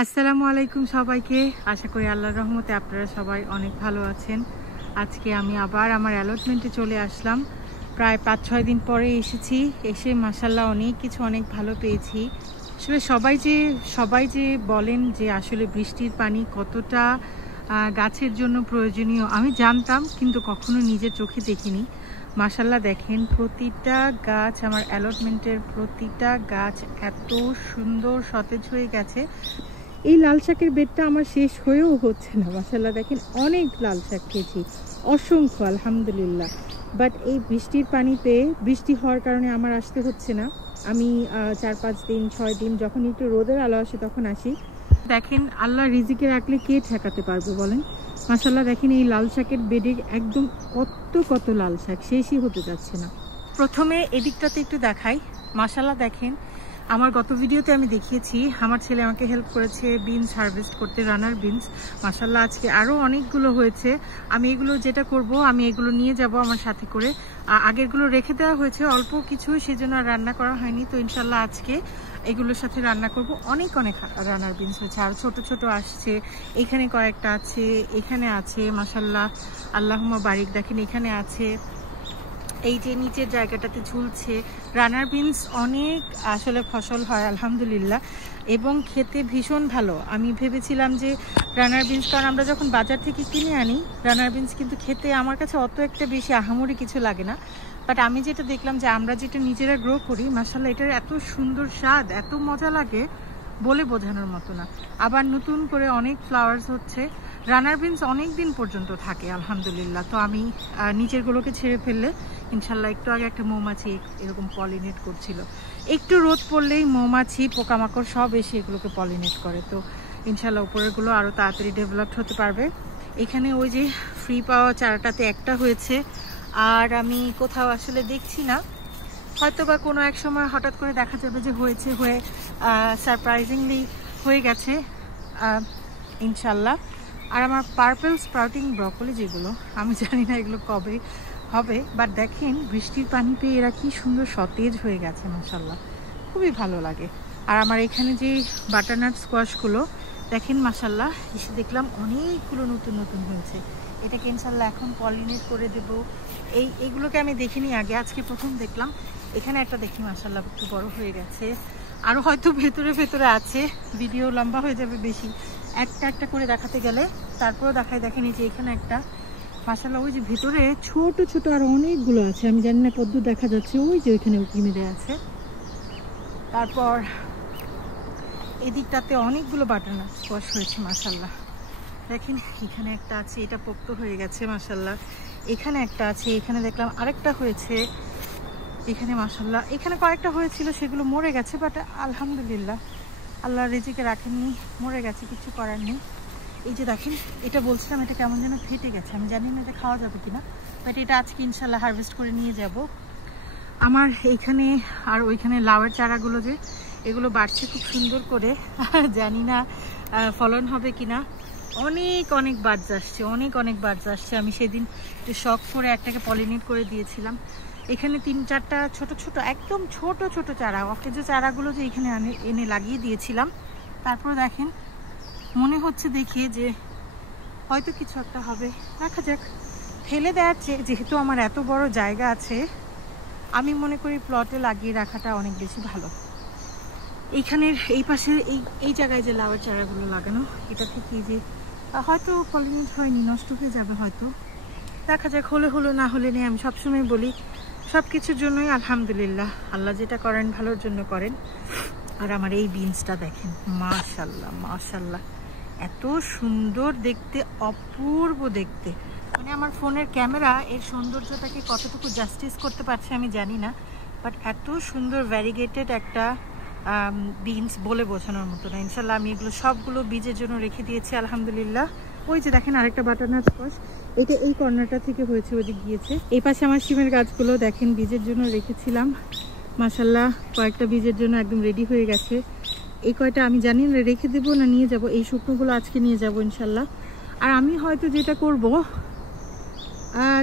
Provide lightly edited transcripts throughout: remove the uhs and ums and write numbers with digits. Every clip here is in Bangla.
আসসালামু আলাইকুম সবাইকে। আশা করি আল্লাহর রহমতে আপনারা সবাই অনেক ভালো আছেন। আজকে আমি আবার আমার অ্যালটমেন্টে চলে আসলাম। প্রায় ৫-৬ দিন পরে এসেছি। এসে মাশাআল্লাহ অনেক কিছু অনেক ভালো পেয়েছি। আসলে সবাই যে বলেন যে আসলে বৃষ্টির পানি কতটা গাছের জন্য প্রয়োজনীয় আমি জানতাম, কিন্তু কখনো নিজের চোখে দেখিনি। মাশাআল্লাহ দেখেন, প্রতিটা গাছ, আমার অ্যালটমেন্টের প্রতিটা গাছ এত সুন্দর সতেজ হয়ে গেছে। এই লাল শাকের বেডটা আমার শেষ হয়েও হচ্ছে না। মাশাআল্লাহ দেখেন, অনেক লাল শাক খেয়েছি, অসংখ্য, আলহামদুলিল্লাহ। বাট এই বৃষ্টির পানিতে, বৃষ্টি হওয়ার কারণে আমার আসতে হচ্ছে না। আমি ৪-৫ দিন ৬ দিন যখন একটু রোদের আলো আসে তখন আসি। দেখেন, আল্লাহ রিজিকে রাখলে কে ঠেকাতে পারবে বলেন। মাশাআল্লাহ দেখেন, এই লাল শাকের বেডে একদম কত লাল শাক, শেষই হতে যাচ্ছে না। প্রথমে এদিকটাতে একটু দেখাই। মাশাআল্লাহ দেখেন, আমার গত ভিডিওতে আমি দেখিয়েছি আমার ছেলে আমাকে হেল্প করেছে বিনস হারভেস্ট করতে, রানার বিনস। মাশাআল্লাহ আজকে আরও অনেকগুলো হয়েছে। আমি এগুলো যেটা করব, আমি এগুলো নিয়ে যাব আমার সাথে করে। আগেরগুলো রেখে দেওয়া হয়েছে অল্প কিছু, সেজন্য আর রান্না করা হয়নি। তো ইনশাল্লাহ আজকে এগুলোর সাথে রান্না করব। অনেক রানার বিনস হয়েছে, আর ছোট ছোট আসছে। এখানে কয়েকটা আছে, এখানে আছে। মাশাআল্লাহ আল্লাহুম্মা বারিক। দেখেন এখানে আছে, এই যে নিচের জায়গাটাতে ঝুলছে। রানার বিনস অনেক আসলে ফসল হয় আলহামদুলিল্লাহ, এবং খেতে ভীষণ ভালো। আমি ভেবেছিলাম যে রানার বিনস, কারণ আমরা যখন বাজার থেকে কিনে আনি রানার বিনস, কিন্তু খেতে আমার কাছে অত একটা বেশি আহামরি কিছু লাগে না। বাট আমি যেটা দেখলাম যে আমরা যেটা নিজেরা গ্রো করি, মাশাআল্লাহ এটার এত সুন্দর স্বাদ, এত মজা লাগে, বলে বোঝানোর মতো না। আবার নতুন করে অনেক ফ্লাওয়ার্স হচ্ছে। রানার বিনস অনেক দিন পর্যন্ত থাকে আলহামদুলিল্লাহ। তো আমি নিচেরগুলোকে ছেড়ে ফেললে ইনশাল্লাহ, একটু আগে একটা মৌমাছি এরকম পলিনেট করছিল। একটু রোদ পড়লেই মৌমাছি, পোকামাকড় সব এসে এগুলোকে পলিনেট করে। তো ইনশাল্লাহ উপরেরগুলো আরও তাড়াতাড়ি ডেভেলপড হতে পারবে। এখানে ওই যে ফ্রি পাওয়া চারাটাতে একটা হয়েছে, আর আমি কোথাও আসলে দেখছি না। হয়তো বা কোনো এক সময় হঠাৎ করে দেখা যাবে যে হয়েছে, হয়ে সারপ্রাইজিংলি হয়ে গেছে ইনশাল্লাহ। আর আমার পার্পল স্প্রাউটিং ব্রকলি, যেগুলো আমি জানি না এগুলো কবে হবে, বাট দেখেন বৃষ্টির পানি পেয়ে এরা কি সুন্দর সতেজ হয়ে গেছে। মাশাআল্লাহ খুবই ভালো লাগে। আর আমার এখানে যে বাটারনাট স্কোয়াশগুলো দেখেন, মাশাআল্লাহ এসে দেখলাম অনেকগুলো নতুন নতুন হয়েছে। এটাকে ইনশাল্লাহ এখন পলিনেট করে দেব। এইগুলোকে আমি দেখিনি আগে, আজকে প্রথম দেখলাম। এখানে একটা দেখি মাশাআল্লাহ একটু বড় হয়ে গেছে, আরও হয়তো ভেতরে আছে। ভিডিও লম্বা হয়ে যাবে বেশি, একটা একটা করে দেখাতে গেলে। তারপরেও দেখাই, দেখেন এই যে এখানে একটা মাশাআল্লাহ, ওই যে ভিতরে ছোট ছোট আর অনেকগুলো আছে। আমি জানি না কতদূর দেখা যাচ্ছে, ওই যে ওইখানে উঁকি মেরে আছে। তারপর এদিকটাতে অনেকগুলো বাটারনাট স্কোয়াশ হয়েছে মাশাআল্লাহ। দেখেন এখানে একটা আছে, এটা পোক্ত হয়ে গেছে মাশাআল্লাহ। এখানে একটা আছে, এখানে দেখলাম আরেকটা হয়েছে। এখানে মাশাআল্লাহ, এখানে কয়েকটা হয়েছিল, সেগুলো মরে গেছে। বাট আলহামদুলিল্লাহ আল্লাহ রিজিকে রাখেননি, মরে গেছে, কিছু করার নেই। এই যে দেখেন, এটা বলছিলাম এটা কেমন যেন ফেটে গেছে, আমি জানি না এটা খাওয়া যাবে কিনা। বাট এটা আজকে ইনশাল্লাহ হারভেস্ট করে নিয়ে যাব। আমার এইখানে আর ওইখানে লাউয়ের চারাগুলো যে এগুলো বাড়ছে খুব সুন্দর করে, জানি না ফলন হবে কিনা। অনেক বার্ডস আসছে, অনেক বার্ডস আসছে। আমি সেদিন একটু শখ করে একটাকে পলিনেট করে দিয়েছিলাম। এখানে 3-4টা ছোট ছোট, একদম ছোট ছোট চারা, অকেজো চারাগুলো যে এখানে এনে লাগিয়ে দিয়েছিলাম। তারপরে দেখেন, মনে হচ্ছে দেখিয়ে যে হয়তো কিছু একটা হবে, দেখা যাক। ফেলে দেওয়ার চেয়ে, যেহেতু আমার এত বড় জায়গা আছে, আমি মনে করি প্লটে লাগিয়ে রাখাটা অনেক বেশি ভালো। এইখানের এই পাশে এই জায়গায় যে লাউয়ের চারাগুলো লাগানো, এটা থেকে যে হয়তো পলিনেট হয়নি, নষ্ট হয়ে যাবে হয়তো, দেখা যাক। হলো না হলে নেই। আমি সবসময় বলি সব কিছুর জন্যই আলহামদুলিল্লাহ, আল্লাহ যেটা করেন ভালোর জন্য করেন। আর আমার এই বিনসটা দেখেন, মাশাআল্লাহ এত সুন্দর দেখতে, অপূর্ব দেখতে। মানে আমার ফোনের ক্যামেরা এর সৌন্দর্যটাকে কতটুকু জাস্টিস করতে পারছে আমি জানি না, বাট এত সুন্দর ভ্যারিগেটেড একটা বিনস, বলে বোঝানোর মতো না। ইনশাল্লাহ আমি এগুলো সবগুলো বীজের জন্য রেখে দিয়েছি আলহামদুলিল্লাহ। ওই যে দেখেন আরেকটা বাটারনাট স্কোয়াশ, এটা এই কর্নারটা থেকে হয়েছে, ওইদিক গিয়েছে। এই পাশে আমার শিমের গাছগুলো দেখেন বীজের জন্য রেখেছিলাম, মাশাআল্লাহ কয়েকটা বীজের জন্য একদম রেডি হয়ে গেছে। এই কয়টা আমি জানি না রেখে দেবো না নিয়ে যাব, এই শুকনোগুলো আজকে নিয়ে যাব ইনশাল্লাহ। আর আমি হয়তো যেটা করব,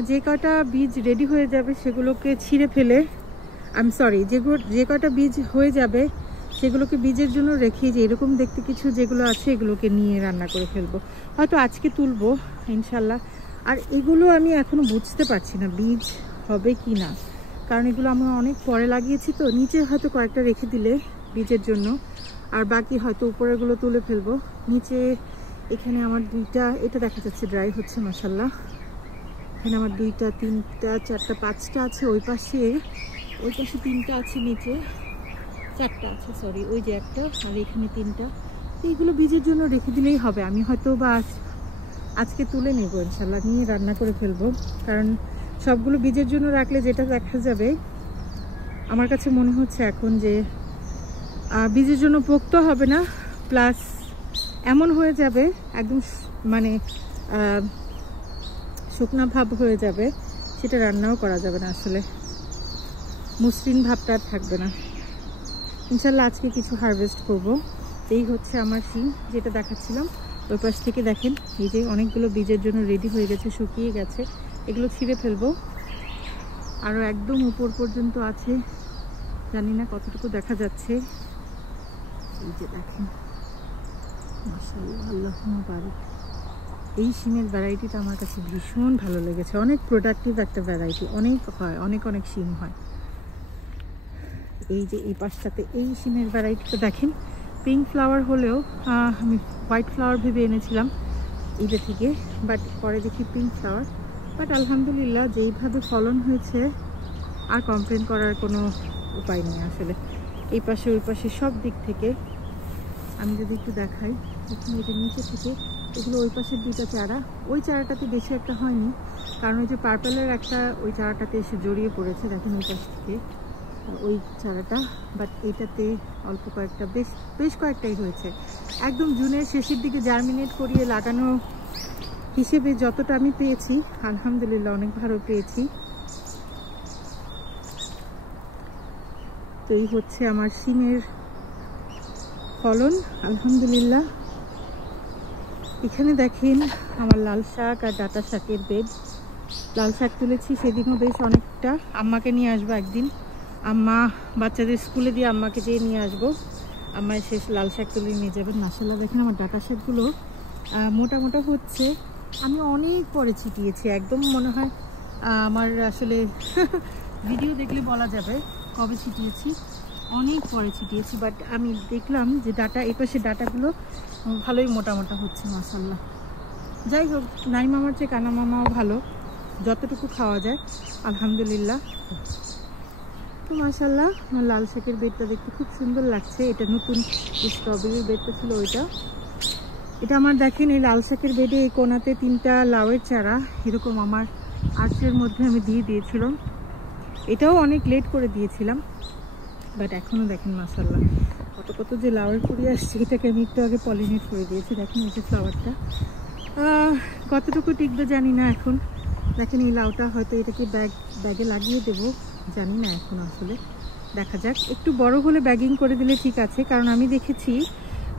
যে কয়টা বীজ রেডি হয়ে যাবে সেগুলোকে ছিঁড়ে ফেলে, যে কয়টা বীজ হয়ে যাবে সেগুলোকে বীজের জন্য রেখে যে এরকম দেখতে কিছু যেগুলো আছে এগুলোকে নিয়ে রান্না করে ফেলবো, হয়তো আজকে তুলবো ইনশাল্লাহ। আর এগুলো আমি এখনো বুঝতে পারছি না বীজ হবে কি না, কারণ এগুলো আমরা অনেক পরে লাগিয়েছি, তো নিচে হয়তো কয়েকটা রেখে দিলে বীজের জন্য, আর বাকি হয়তো উপরেগুলো তুলে ফেলবো। নিচে এখানে আমার দুইটা, এটা দেখা যাচ্ছে ড্রাই হচ্ছে মাশাল্লাহ। এখানে আমার দুইটা, তিনটা, চারটা, পাঁচটা আছে, ওই পাশে 3টা আছে, নিচে 4টা আছে, সরি ওই যে একটা, আর এখানে 3টা। এইগুলো বীজের জন্য রেখে দিলেই হবে। আমি হয়তো বা আজকে তুলে নেবো ইনশাল্লাহ, নিয়ে রান্না করে ফেলবো, কারণ সবগুলো বীজের জন্য রাখলে যেটা দেখা যাবে আমার কাছে মনে হচ্ছে এখন যে বীজের জন্য পোক্ত হবে না, প্লাস এমন হয়ে যাবে একদম মানে শুকনা ভাব হয়ে যাবে, সেটা রান্নাও করা যাবে না, আসলে মসৃণ ভাবটা আর থাকবে না। ইনশাল্লাহ আজকে কিছু হারভেস্ট করব। এই হচ্ছে আমার সিম যেটা দেখাচ্ছিলাম, ওই পাশ থেকে দেখেন এই যে অনেকগুলো বীজের জন্য রেডি হয়ে গেছে, শুকিয়ে গেছে, এগুলো ছিঁড়ে ফেলবো। আরও একদম উপর পর্যন্ত আছে, জানি না কতটুকু দেখা যাচ্ছে। এই যে দেখেন মাশাআল্লাহ, আল্লাহুম্মা বারিক। এই শিমের ভ্যারাইটিটা আমার কাছে ভীষণ ভালো লেগেছে, অনেক প্রোডাক্টিভ একটা ভ্যারাইটি, অনেক হয়, অনেক অনেক শিম হয়। এই যে এই পাশটাতে এই শিমের ভ্যারাইটিটা দেখেন, পিঙ্ক ফ্লাওয়ার হলেও আমি হোয়াইট ফ্লাওয়ার ভেবে এনেছিলাম ঈদে থেকে, বাট পরে দেখি পিঙ্ক ফ্লাওয়ার। বাট আলহামদুলিল্লাহ যেইভাবে ফলন হয়েছে আর কমপ্লেন করার কোনো উপায় নেই আসলে। এই পাশে ওই পাশে সব দিক থেকে আমি যদি একটু দেখাই, এখানে এটা নিচে থেকে এগুলো ওই পাশের 2টা চারা, ওই চারাটাতে বেশি একটা হয়নি, কারণ ওই যে পার্পেলের একটা ওই চারাটাতে এসে জড়িয়ে পড়েছে, দেখেন ওই পাশ থেকে ওই চারাটা। বাট এটাতে অল্প কয়েকটা, বেশ কয়েকটাই হয়েছে। একদম জুনের শেষের দিকে জার্মিনেট করিয়ে লাগানো হিসেবে যতটা আমি পেয়েছি আলহামদুলিল্লাহ অনেক ভালো পেয়েছি। তো এই হচ্ছে আমার শিমের ফলন আলহামদুলিল্লাহ। এখানে দেখেন আমার লাল শাক আর ডাঁটা শাকের বেড। লাল শাক তুলেছি সেদিনও বেশ অনেকটা, আম্মাকে নিয়ে আসবো একদিন, আম্মা বাচ্চাদের স্কুলে দিয়ে আম্মাকে যেয়ে নিয়ে আসবো, আম্মায় শেষ লাল শাক তুলে নিয়ে যাবেন। মাশাআল্লাহ দেখেন আমার ডাঁটা শাকগুলো মোটা মোটা হচ্ছে, আমি অনেক পরে ছিটিয়েছি, একদম মনে হয় আমার আসলে ভিডিও দেখলে বলা যাবে কবে ছিটিয়েছি, অনেক পরে ছিটিয়েছি। বাট আমি দেখলাম যে ডাটা, এই পাশে ডাটাগুলো ভালোই মোটা মোটা হচ্ছে মাশাআল্লাহ। যাই হোক, নাই মামার চেয়ে কানা মামাও ভালো, যতটুকু খাওয়া যায় আলহামদুলিল্লাহ। তো মাশাআল্লাহ আমার লাল শাকের বেডটা দেখতে খুব সুন্দর লাগছে। এটা নতুন স্ট্রবেরির বেডটা ছিল ওইটা, এটা আমার দেখেন এই লাল শাকের বেডে এই কোনাতে 3টা লাউয়ের চারা এরকম আমার আর্চের মধ্যে আমি দিয়ে দিয়েছিলাম, এটাও অনেক লেট করে দিয়েছিলাম, বাট এখনও দেখেন মাশাআল্লাহ কত কত যে লাউয়ের কুড়ি আসছে। এটাকে আমি একটু আগে পলিনেট করে দিয়েছি, দেখেন এই যে ফ্লাওয়ারটা কতটুকু টিকবে জানি না। এখন দেখেন এই লাউটা হয়তো এটাকে ব্যাগে লাগিয়ে দেবো, জানি না এখন, আসলে দেখা যাক। একটু বড় হলে ব্যাগিং করে দিলে ঠিক আছে, কারণ আমি দেখেছি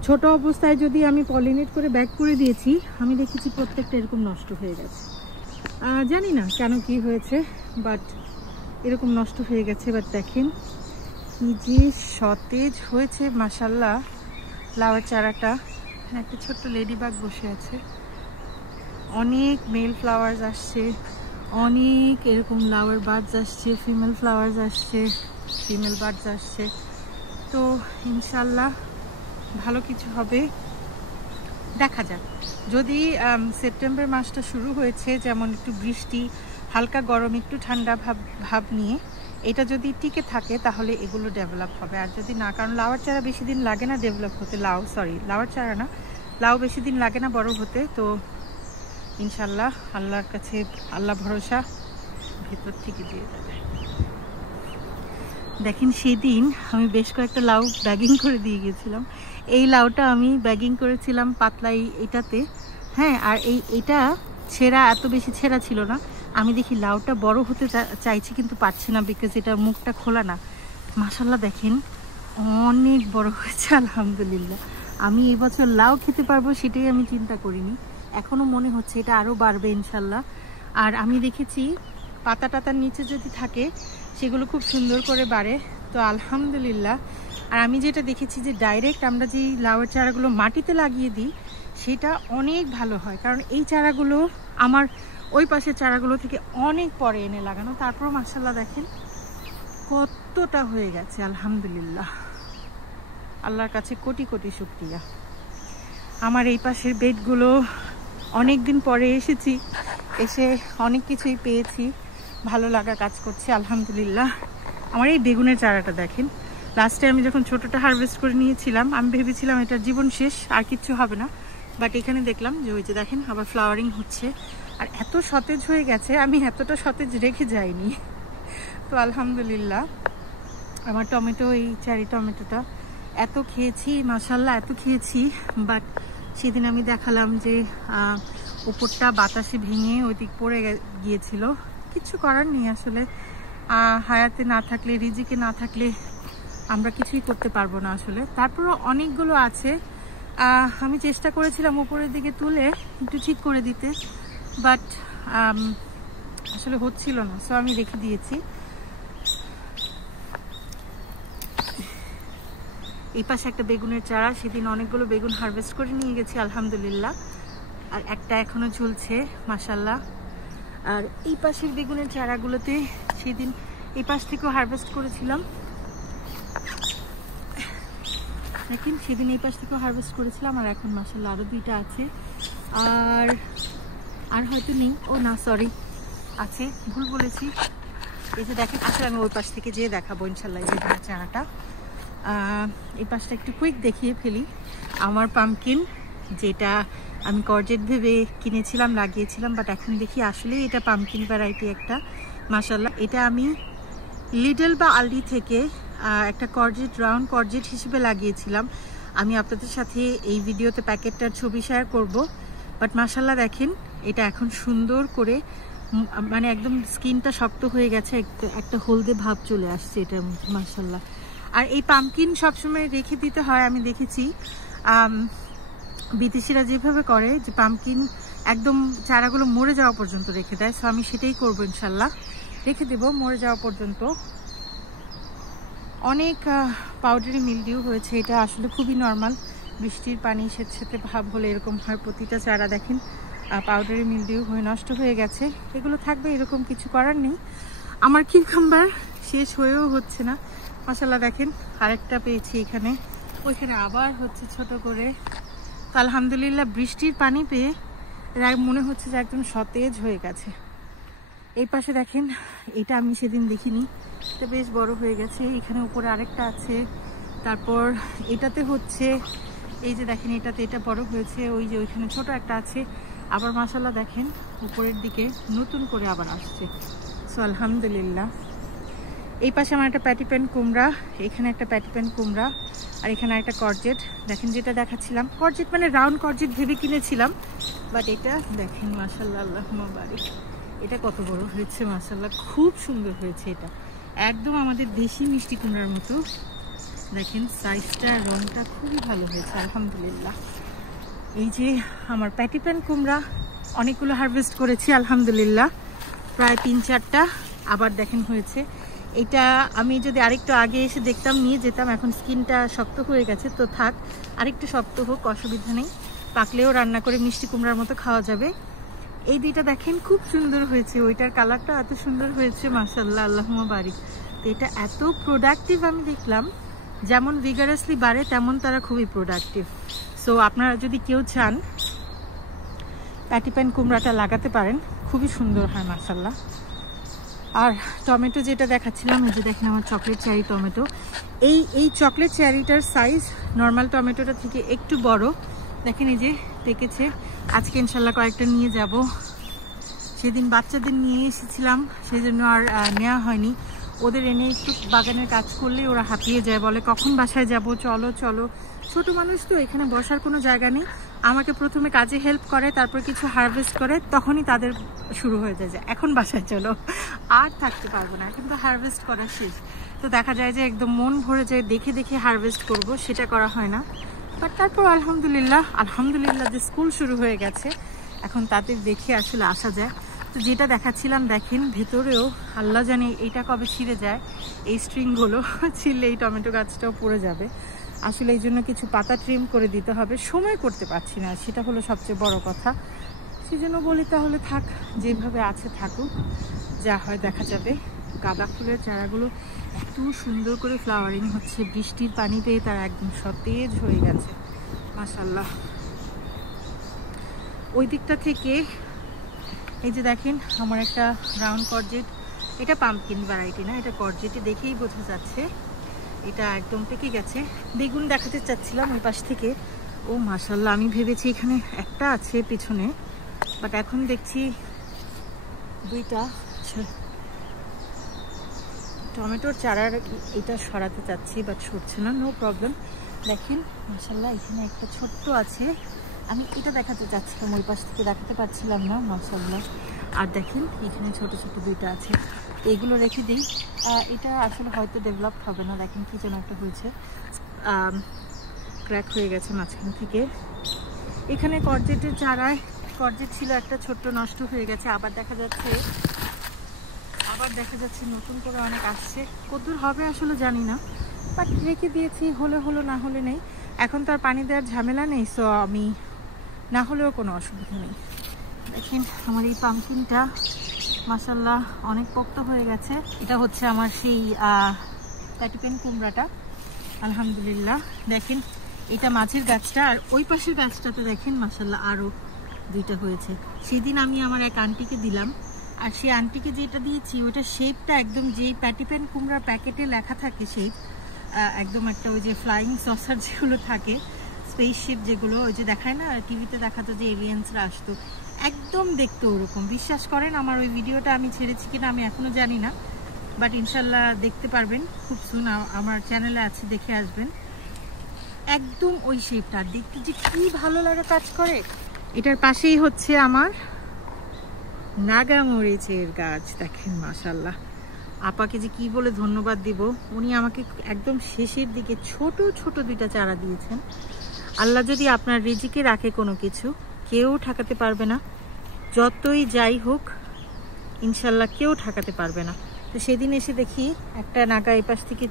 ছোট অবস্থায় যদি আমি পলিনেট করে ব্যাগ করে দিয়েছি, আমি দেখেছি প্রত্যেকটা এরকম নষ্ট হয়ে গেছে, জানি না কেন কি হয়েছে, বাট এরকম নষ্ট হয়ে গেছে। বাট দেখেন কি যে সতেজ হয়েছে মাশাআল্লাহ লাউয়ের চারাটা। একটা ছোট্ট লেডিবাগ বসে আছে, অনেক মেল ফ্লাওয়ার্স আসছে, অনেক এরকম লাউয়ের বার্ডস আসছে, ফিমেল ফ্লাওয়ার্স আসছে, ফিমেল বার্ডস আসছে। তো ইনশাল্লাহ ভালো কিছু হবে, দেখা যাক। যদি সেপ্টেম্বর মাসটা শুরু হয়েছে, যেমন একটু বৃষ্টি, হালকা গরম, একটু ঠান্ডা ভাব নিয়ে এটা যদি টিকে থাকে তাহলে এগুলো ডেভেলপ হবে। আর যদি না, কারণ লাউয়ের চারা বেশি দিন লাগে না ডেভেলপ হতে, লাউয়ের চারা না, লাউ বেশি দিন লাগে না বড় হতে। তো ইনশাল্লাহ আল্লাহর কাছে, আল্লাহ ভরসা, ভেতর থেকে দিয়ে যাবে। দেখেন সেদিন আমি বেশ কয়েকটা লাউ ব্যাগিং করে দিয়ে গেছিলাম। এই লাউটা আমি ব্যাগিং করেছিলাম পাতলাই এটাতে, হ্যাঁ, আর এইটা ছেঁড়া, এত বেশি ছেঁড়া ছিল না। আমি দেখি লাউটা বড় হতে চাইছি কিন্তু পারছি না, বিকজ এটা মুখটা খোলা না। মাশাআল্লাহ দেখেন অনেক বড় হয়েছে আলহামদুলিল্লাহ। আমি এবছর লাউ খেতে পারবো সেটাই আমি চিন্তা করিনি, এখনও মনে হচ্ছে এটা আরও বাড়বে ইনশাল্লাহ। আর আমি দেখেছি পাতা টাতার নিচে যদি থাকে সেগুলো খুব সুন্দর করে বাড়ে। তো আলহামদুলিল্লাহ আর আমি যেটা দেখেছি যে ডাইরেক্ট আমরা যেই লাউয়ের চারাগুলো মাটিতে লাগিয়ে দিই সেটা অনেক ভালো হয়, কারণ এই চারাগুলো আমার ওই পাশের চারাগুলো থেকে অনেক পরে এনে লাগানো, তারপরও মাশাআল্লাহ দেখেন কতটা হয়ে গেছে। আলহামদুলিল্লাহ, আল্লাহর কাছে কোটি কোটি শুকরিয়া। আমার এই পাশের বেডগুলো অনেক দিন পরে এসেছি, এসে অনেক কিছুই পেয়েছি, ভালো লাগা কাজ করছে আলহামদুলিল্লাহ। আমার এই বেগুনের চারাটা দেখেন, লাস্টে আমি যখন ছোটটা হারভেস্ট করে নিয়েছিলাম আমি ভেবেছিলাম এটা জীবন শেষ, আর কিচ্ছু হবে না, বাট এখানে দেখলাম যে ওই যে দেখেন আবার ফ্লাওয়ারিং হচ্ছে, আর এত সতেজ হয়ে গেছে, আমি এতটা সতেজ রেখে যাইনি। তো আলহামদুলিল্লাহ আমার টমেটো, এই চেরি টমেটোটা এত খেয়েছি মাশাআল্লাহ, এত খেয়েছি, বাট সেদিন আমি দেখালাম যে উপরটা বাতাসে ভেঙে ওই দিক পড়ে গিয়েছিল। কিছু করার নেই আসলে, হায়াতে না থাকলে, রিজিকে না থাকলে আমরা কিছুই করতে পারবো না আসলে। তারপরও অনেকগুলো আছে, আমি চেষ্টা করেছিলাম উপরের দিকে তুলে একটু ঠিক করে দিতে, বাট আসলে হচ্ছিল না, সো আমি রেখে দিয়েছি। এই পাশে একটা বেগুনের চারা, সেদিন অনেকগুলো বেগুন হারভেস্ট করে নিয়ে গেছি আলহামদুলিল্লাহ, আর একটা এখনো ঝুলছে মাশাআল্লাহ। আর এই পাশের বেগুনের চারাগুলোতে সেদিন এই পাশ থেকেও হারভেস্ট করেছিলাম, দেখেন সেদিন এই পাশ থেকেও হারভেস্ট করেছিলাম, আর এখন মাশাআল্লাহ আরো দুইটা আছে, আর হয়তো নেই, ও না সরি আছে, ভুল বলেছি। এই যে দেখেন, আসলে আমি ওই পাশ থেকে যেয়ে দেখাবো ইনশাল্লাহ এই বেগুনের চারাটা। এই পাশটা একটু কুইক দেখিয়ে ফেলি। আমার পামকিন, যেটা আমি কর্জেট ভেবে কিনেছিলাম, লাগিয়েছিলাম, বাট এখন দেখি আসলে এটা পামকিন ভ্যারাইটি একটা মাশাআল্লাহ। এটা আমি লিডল বা আলডি থেকে একটা কর্জেট, রাউন্ড কর্জেট হিসেবে লাগিয়েছিলাম। আমি আপনাদের সাথে এই ভিডিওতে প্যাকেটটার ছবি শেয়ার করব, বাট মাশাআল্লাহ দেখেন এটা এখন সুন্দর করে, মানে একদম স্কিনটা শক্ত হয়ে গেছে, একটা হলদে ভাব চলে আসছে এটার মধ্যে মাশাআল্লাহ। আর এই পামকিন সবসময় রেখে দিতে হয়, আমি দেখেছি বিদেশিরা যেভাবে করে যে পামকিন একদম চারাগুলো মরে যাওয়া পর্যন্ত রেখে দেয়, সো আমি সেটাই করবো ইনশাল্লাহ, রেখে দেবো মরে যাওয়া পর্যন্ত। অনেক পাউডারি মিলডিউ হয়েছে, এটা আসলে খুবই নর্মাল, বৃষ্টির পানি সেচেতে ভাব হলে এরকম হয়। প্রতিটা চারা দেখেন পাউডারি মিলডিউ হয়ে নষ্ট হয়ে গেছে, এগুলো থাকবে, এরকম কিছু করার নেই। আমার কিউকাম্বার শেষ হয়েও হচ্ছে না মাশাআল্লাহ, দেখেন আরেকটা পেয়েছি এখানে, ওইখানে আবার হচ্ছে ছোট করে। তো আলহামদুলিল্লাহ বৃষ্টির পানি পেয়ে মনে হচ্ছে যে একদম সতেজ হয়ে গেছে। এই পাশে দেখেন, এটা আমি সেদিন দেখিনি, এটা বেশ বড় হয়ে গেছে, এখানে উপরে আরেকটা আছে। তারপর এটাতে হচ্ছে এই যে দেখেন এটাতে এটা বড় হয়েছে, ওই যে ওইখানে ছোট একটা আছে, আবার মাশাআল্লাহ দেখেন উপরের দিকে নতুন করে আবার আসছে, সো আলহামদুলিল্লাহ। এই পাশে আমার একটা প্যাটিপেন কুমড়া, এখানে একটা প্যাটিপেন কুমড়া, আর এখানে একটা কর্জেট। দেখেন যেটা দেখাচ্ছিলাম কর্জেট মানে রাউন্ড কর্জেট ভেবে কিনেছিলাম, বাট এটা দেখেন মাশাআল্লাহ আল্লাহুম্মা বারিক, এটা কত বড় হয়েছে মাশাআল্লাহ, খুব সুন্দর হয়েছে। এটা একদম আমাদের দেশি মিষ্টি কুমড়ার মতো, দেখেন সাইজটা, রংটা খুবই ভালো হয়েছে আলহামদুলিল্লাহ। এই যে আমার প্যাটিপেন কুমড়া অনেকগুলো হারভেস্ট করেছি আলহামদুলিল্লাহ, প্রায় 3-4টা, আবার দেখেন হয়েছে। এটা আমি যদি আরেকটু আগে এসে দেখতাম নিয়ে যেতাম, এখন স্কিনটা শক্ত হয়ে গেছে, তো থাক আরেকটু শক্ত হোক, অসুবিধা নেই, পাকলেও রান্না করে মিষ্টি কুমড়ার মতো খাওয়া যাবে। এই দুইটা দেখেন খুব সুন্দর হয়েছে, ওইটার কালারটা এত সুন্দর হয়েছে মাশাআল্লাহ আল্লাহুম্মা বারিক। তো এটা এত প্রোডাক্টিভ, আমি দেখলাম যেমন ভিগারাসলি বাড়ে তেমন তারা খুবই প্রোডাক্টিভ। সো আপনারা যদি কেউ চান প্যাটিপেন কুমড়াটা লাগাতে পারেন, খুবই সুন্দর হয় মাশাআল্লাহ। আর টমেটো যেটা দেখাচ্ছিলাম, এই যে দেখেন আমার চকলেট চেরি টমেটো, এই চকলেট চেরিটার সাইজ নর্মাল টমেটোটা থেকে একটু বড়, দেখেন এই যে পেকেছে। আজকে ইনশাল্লাহ কয়েকটা নিয়ে যাব, সেদিন বাচ্চাদের নিয়ে এসেছিলাম সেই জন্য আর নেওয়া হয়নি। ওদের এনে একটু বাগানের কাজ করলে ওরা হাঁপিয়ে যায়, বলে কখন বাসায় যাব, চলো চলো। ছোট মানুষ তো, এখানে বসার কোনো জায়গা নেই, আমাকে প্রথমে কাজে হেল্প করে, তারপর কিছু হারভেস্ট করে, তখনই তাদের শুরু হয়ে যায় যে এখন বাসায় চলো, আর থাকতে পারবো না, এখন তো হারভেস্ট করা শেষ। তো দেখা যায় যে একদম মন ভরে যায়, দেখে দেখে হারভেস্ট করব, সেটা করা হয় না। বাট তারপর আলহামদুলিল্লাহ যে স্কুল শুরু হয়ে গেছে, এখন তাদের দেখে আসলে আসা যায়। তো যেটা দেখাচ্ছিলাম দেখেন ভেতরেও আল্লাহ জানে এইটা কবে ছিঁড়ে যায়, এই স্ট্রিংগুলো ছিঁড়লে এই টমেটো গাছটাও পড়ে যাবে। আসলে এই জন্য কিছু পাতা ট্রিম করে দিতে হবে, সময় করতে পারছি না, সেটা হলো সবচেয়ে বড় কথা। সেজন্য বলি তাহলে থাক, যেভাবে আছে থাকুক, যা হয় দেখা যাবে। গাঁদা ফুলের চারাগুলো এত সুন্দর করে ফ্লাওয়ারিং হচ্ছে, বৃষ্টির পানি পেয়ে তারা একদম সতেজ হয়ে গেছে মাশাআল্লাহ। ওই দিকটা থেকে এই যে দেখেন আমার একটা রাউন্ড করজেট, এটা পাম্পকিন ভ্যারাইটি না, এটা করজেটে দেখেই বোঝা যাচ্ছে এটা একদম পেকে গেছে। বেগুন দেখাতে চাচ্ছিলাম ওই পাশ থেকে, ও মাশাআল্লাহ আমি ভেবেছি এখানে একটা আছে পিছনে, বাট এখন দেখছি দুইটা। টমেটোর চারার এটা সরাতে চাচ্ছি বাট সরছে না, নো প্রবলেম। দেখেন মাশাআল্লাহ এখানে একটা ছোট্ট আছে, আমি এটা দেখাতে চাচ্ছিলাম ওই পাশ থেকে দেখাতে পারছিলাম না মাশাআল্লাহ। আর দেখেন এখানে ছোট ছোট দুইটা আছে, এগুলো রেখে দিই। এটা আসলে হয়তো ডেভেলপ হবে না, দেখেন কি যেন একটা হয়েছে, ক্র্যাক হয়ে গেছে মাঝখান থেকে। এখানে করজেটের চারায় করজেট ছিল একটা, ছোট্ট নষ্ট হয়ে গেছে, আবার দেখা যাচ্ছে নতুন করে অনেক আসছে। কতদূর হবে আসলে জানি না, বাট রেখে দিয়েছি, হলে হলো না হলে নেই। এখন তো আর পানি দেওয়ার ঝামেলা নেই, সো আমি না হলেও কোনো অসুবিধা নেই। দেখেন আমার এই পাম্পকিনটা মাশাআল্লাহ অনেক পোক্ত হয়ে গেছে। এটা হচ্ছে আমার সেই প্যাটিপেন কুমড়াটা আলহামদুলিল্লাহ। দেখেন এটা মাছের গাছটা, আর ওই পাশের গাছটাতে দেখেন মাশাআল্লাহ আরও দুইটা হয়েছে। সেদিন আমি আমার এক আন্টিকে দিলাম, আর সেই আন্টিকে যেটা দিয়েছি ওইটা শেপটা একদম যেই প্যাটিপেন কুমড়ার প্যাকেটে লেখা থাকে শেপ, একদম একটা ওই যে ফ্লাইং সসার যেগুলো থাকে, স্পেসশিপ যেগুলো ওই যে দেখায় না টিভিতে, দেখাতো যে এলিয়েন্সরা আসতো, একদম দেখতে ওরকম। বিশ্বাস করেন আমার ওই ভিডিওটা আমি ছেড়েছি কিনা আমি এখনো জানি না, বাট ইনশাল্লাহ দেখতে পারবেন খুব সুন, আমার চ্যানেলে আছে, দেখে আসবেন। একদম ওই শেপটা দেখতে যে কি ভালো লাগা কাজ করে। এটার পাশেই হচ্ছে আমার নাগামরিচের গাছ, দেখেন মাশাআল্লাহ। আপাকে যে কি বলে ধন্যবাদ দিব, উনি আমাকে একদম শেষের দিকে ছোট ছোট দুইটা চারা দিয়েছেন। আল্লাহ যদি আপনার রিজিকে রাখে কোনো কিছু, কেউ ঠেকাতে পারবে না, যতই যাই হোক ইনশাল্লাহ কেউ ঠেকাতে পারবে না। তো সেদিন এসে দেখি একটা নাগা এই পাশ থেকে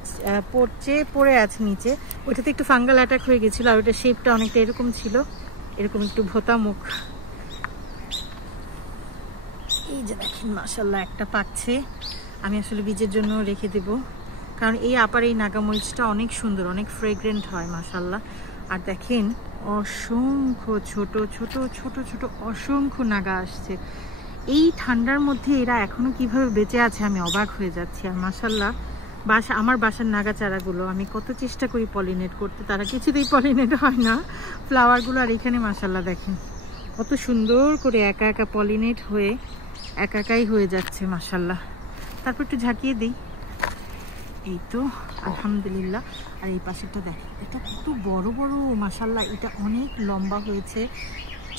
পড়ে আছে নিচে, ওইটাতে একটু ফাঙ্গাল অ্যাটাক হয়ে গেছিলো, আর ওইটা শেপটা অনেকটা এরকম ছিল, এরকম একটু ভোতা মুখ। এই যে দেখেন মাশাআল্লাহ একটা পাচ্ছে, আমি আসলে বীজের জন্য রেখে দেব, কারণ এই আপার এই নাগামরিচটা অনেক সুন্দর, অনেক ফ্রেগ্রেন্ট হয় মাশাআল্লাহ। আর দেখেন অসংখ্য ছোট ছোট ছোট ছোট অসংখ্য নাগা আসছে এই ঠান্ডার মধ্যে, এরা এখনো কিভাবে বেঁচে আছে আমি অবাক হয়ে যাচ্ছি। আর মাশাআল্লাহ আমার বাসার নাগা চারাগুলো আমি কত চেষ্টা করি পলিনেট করতে, তারা কিছুতেই পলিনেট হয় না ফ্লাওয়ারগুলো। আর এখানে মাশাআল্লাহ দেখেন কত সুন্দর করে একা একা পলিনেট হয়ে একাই হয়ে যাচ্ছে মাশাআল্লাহ। তারপর একটু ঝাঁকিয়ে দিই, এই তো আলহামদুলিল্লাহ। আর এই পাশেরটা দেখেন, এটা কত বড় বড় মাশাআল্লাহ, এটা অনেক লম্বা হয়েছে।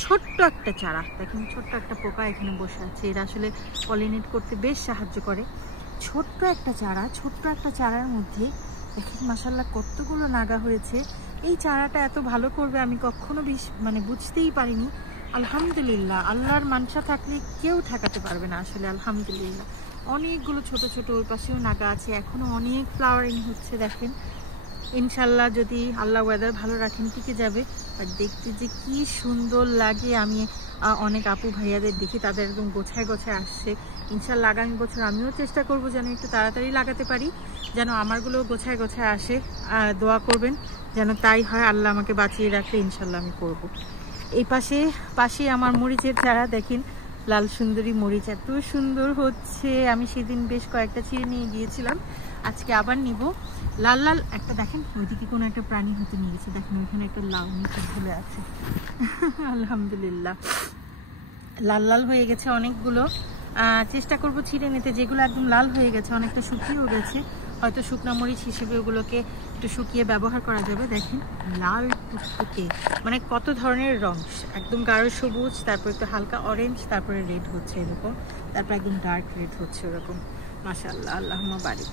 ছোট্ট একটা চারা দেখেন, ছোট্ট একটা পোকা এখানে বসে আছে, এরা আসলে পলিনেট করতে বেশ সাহায্য করে। ছোট্ট একটা চারার মধ্যে দেখেন মাশাআল্লাহ কতগুলো নাগা হয়েছে। এই চারাটা এত ভালো করবে আমি কখনো বুঝতেই পারিনি। আলহামদুলিল্লাহ, আল্লাহর মানসা থাকলে কেউ ঠেকাতে পারবে না আসলে আলহামদুলিল্লাহ। অনেকগুলো ছোট ছোট ওই পাশেও নাগা আছে, এখনো অনেক ফ্লাওয়ারিং হচ্ছে দেখেন। ইনশাল্লাহ যদি আল্লাহ ওয়েদার ভালো রাখেন টিকে যাবে। আর দেখতে যে কি সুন্দর লাগে, আমি অনেক আপু ভাইয়াদের দেখি তাদের একদম গোছায় গোছায় আসছে। ইনশাল্লাহ আগামী বছর আমিও চেষ্টা করব যেন একটু তাড়াতাড়ি লাগাতে পারি, যেন আমারগুলো গোছায় গোছায় আসে। দোয়া করবেন যেন তাই হয়, আল্লাহ আমাকে বাঁচিয়ে রাখলে ইনশাল্লাহ আমি করব। এই পাশে আমার মরিচের চারা দেখেন, লাল সুন্দরী মরিচ এত সুন্দর হচ্ছে। আমি সেদিন বেশ কয়েকটা ছিঁড়ে নিয়ে গিয়েছিলাম, আজকে আবার নিব। লাল লাল একটা দেখেন, ওইদিকে কোনো একটা প্রাণী হতে নিয়ে গেছে, দেখেন ওইখানে একটা লাউ নিচে ঝুলে আছে আলহামদুলিল্লাহ লাল লাল হয়ে গেছে অনেকগুলো। চেষ্টা করব ছিঁড়ে নিতে, যেগুলো একদম লাল হয়ে গেছে অনেকটা শুকিয়েও গেছে, হয়তো শুকনা মরিচ হিসেবে ওগুলোকে একটু শুকিয়ে ব্যবহার করা যাবে। দেখেন লাল টুকটুকে, মানে কত ধরনের রং, একদম গাঢ় সবুজ, তারপর একটু হালকা অরেঞ্জ, তারপরে রেড হচ্ছে এরকম, তারপর একদম ডার্ক রেড হচ্ছে ওরকম মাশাআল্লাহ আল্লাহুম্মা বারিক।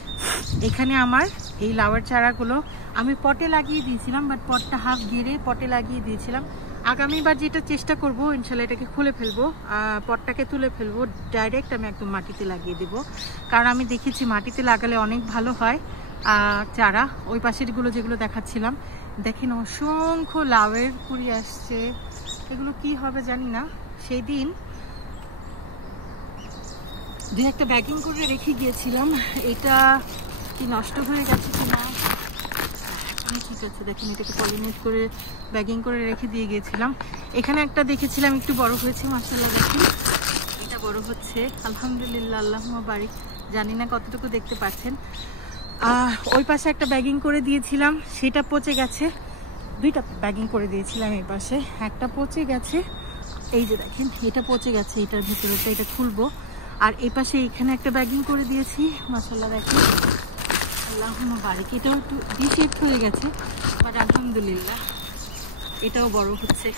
এখানে আমার এই লাউয়ের চারাগুলো আমি পটে লাগিয়ে দিয়েছিলাম, বাট পটটা হাফ গেড়ে পটে লাগিয়ে দিয়েছিলাম। আগামীবার যেটা চেষ্টা করব ইনশাল্লাহ এটাকে খুলে ফেলবো, পটটাকে তুলে ফেলবো, ডাইরেক্ট আমি একদম মাটিতে লাগিয়ে দেব। কারণ আমি দেখেছি মাটিতে লাগালে অনেক ভালো হয় চারা। ওই পাশেরগুলো যেগুলো দেখাচ্ছিলাম, দেখেন অসংখ্য লাউয়ের কুড়ি আসছে। এগুলো কি হবে জানি না। সেই দিন দু একটা ব্যাগিং করে রেখে গিয়েছিলাম, এটা কি নষ্ট হয়ে গেছে কিনা। ঠিক আছে, দেখেন এটাকে পলিনেট করে ব্যাগিং করে রেখে দিয়ে গিয়েছিলাম। এখানে একটা দেখেছিলাম একটু বড় হয়েছে, মাশাআল্লাহ দেখি এটা বড় হচ্ছে আলহামদুলিল্লাহ, আল্লাহুম্মা বারিক। জানি না কতটুকু দেখতে পাচ্ছেন। ওই পাশে একটা ব্যাগিং করে দিয়েছিলাম, সেটা পচে গেছে। দুইটা ব্যাগিং করে দিয়েছিলাম এই পাশে, একটা পচে গেছে। এই যে দেখেন এটা পচে গেছে, এটার ভিতরেটা, এটা খুলবো। আর এই পাশে এখানে একটা ব্যাগিং করে দিয়েছি, মাশাআল্লাহ দেখেন আল্লাহুম্মা বারিক। এটাও একটু ডিশেপ হয়ে গেছে, বাট আলহামদুলিল্লাহ এটাও বড় হচ্ছে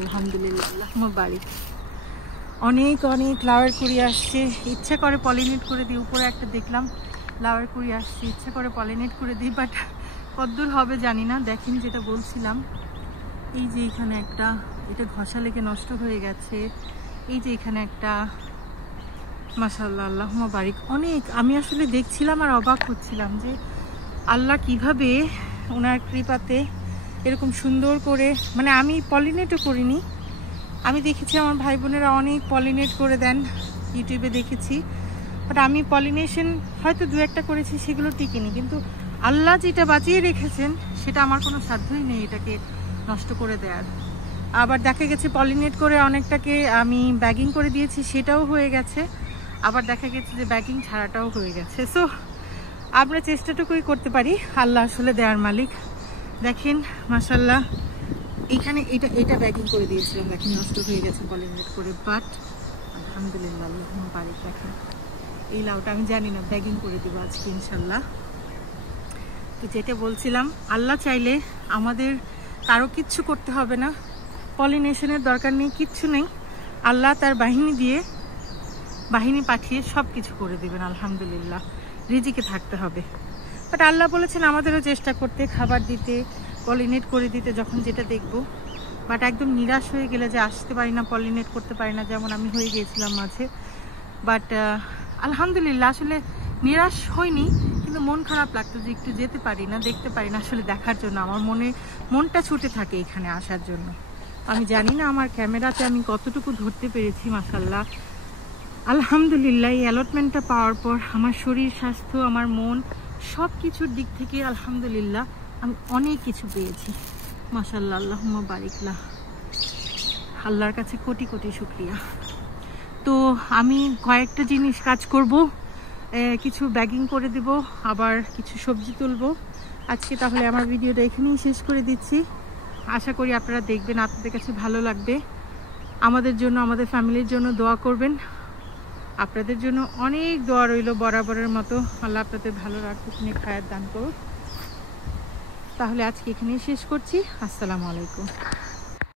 আলহামদুলিল্লাহ, আল্লাহুম্মা বারিক। অনেক অনেক লাউয়ের কুড়ি আসছে, ইচ্ছা করে পলিনেট করে দিই। উপরে একটা দেখলাম লাউয়ের কুড়ি আসছে, ইচ্ছা করে পলিনেট করে দিই, বাট কতদূর হবে জানি না। দেখেন যেটা বলছিলাম, এই যে এখানে একটা, এটা ঘষা লেগে নষ্ট হয়ে গেছে। এই যে এখানে একটা, মাশাআল্লাহ আল্লাহুম্মা বারিক। অনেক, আমি আসলে দেখছিলাম আর অবাক হচ্ছিলাম যে আল্লাহ কিভাবে ওনার কৃপাতে এরকম সুন্দর করে, মানে আমি পলিনেটও করিনি, আমি দেখেছি আমার ভাই বোনেরা অনেক পলিনেট করে দেন, ইউটিউবে দেখেছি। বাট আমি পলিনেশন হয়তো দু একটা করেছি, সেগুলো টিকেনি। কিন্তু আল্লাহ যেটা বাঁচিয়ে রেখেছেন সেটা আমার কোনো সাধ্যই নেই এটাকে নষ্ট করে দেওয়ার। আবার দেখা গেছে পলিনেট করে অনেকটাকে আমি ব্যাগিং করে দিয়েছি, সেটাও হয়ে গেছে। আবার দেখা গেছে যে ব্যাগিং ছাড়াটাও হয়ে গেছে। সো আমরা চেষ্টাটুকুই করতে পারি, আল্লাহ আসলে দেওয়ার মালিক। দেখেন মাশাআল্লাহ এইখানে এটা ব্যাগিং করে দিয়েছিলাম, দেখেন নষ্ট হয়ে গেছে পলিনেট করে, বাট আলহামদুলিল্লাহ আল্লাহুম্মা বারিক। দেখেন এই লাউটা আমি জানি না, ব্যাগিং করে দেবো আজকে ইনশাল্লাহ। তো যেটা বলছিলাম, আল্লাহ চাইলে আমাদের কারো কিচ্ছু করতে হবে না, পলিনেশনের দরকার নেই, কিচ্ছু নেই। আল্লাহ তার বাহিনী পাঠিয়ে সব কিছু করে দেবেন আলহামদুলিল্লাহ। রিজিকে থাকতে হবে, বাট আল্লাহ বলেছেন আমাদেরও চেষ্টা করতে, খাবার দিতে, পলিনেট করে দিতে যখন যেটা দেখবো। বাট একদম নিরাশ হয়ে গেলে যে আসতে পারি না, পলিনেট করতে পারি না, যেমন আমি হয়ে গিয়েছিলাম মাঝে। বাট আলহামদুলিল্লাহ আসলে নিরাশ হয়নি, কিন্তু মন খারাপ লাগতো যে একটু যেতে পারি না, দেখতে পারি না, আসলে দেখার জন্য আমার মনটা ছুটে থাকে এখানে আসার জন্য। আমি জানি না আমার ক্যামেরাতে আমি কতটুকু ধরতে পেরেছি। মাশাআল্লাহ আলহামদুলিল্লাহ এই অ্যালটমেন্টটা পাওয়ার পর আমার শরীর স্বাস্থ্য, আমার মন, সব কিছুর দিক থেকে আলহামদুলিল্লাহ আমি অনেক কিছু পেয়েছি। মাশাআল্লাহ আল্লাহুম্মা বারিকলাহ, আল্লাহর কাছে কোটি কোটি শুকরিয়া। তো আমি কয়েকটা জিনিস কাজ করব, কিছু ব্যাগিং করে দেব, আবার কিছু সবজি তুলব আজকে। তাহলে আমার ভিডিওটা এখানেই শেষ করে দিচ্ছি। আশা করি আপনারা দেখবেন, আপনাদের কাছে ভালো লাগবে। আমাদের জন্য, আমাদের ফ্যামিলির জন্য দোয়া করবেন। আপনাদের জন্য অনেক দোয়া রইল বরাবরের মতো। আল্লাহ আপনাদের ভালো রাখুক, নেক হায়াত দান করুক। তাহলে আজকে এখানেই শেষ করছি। আসসালামু আলাইকুম।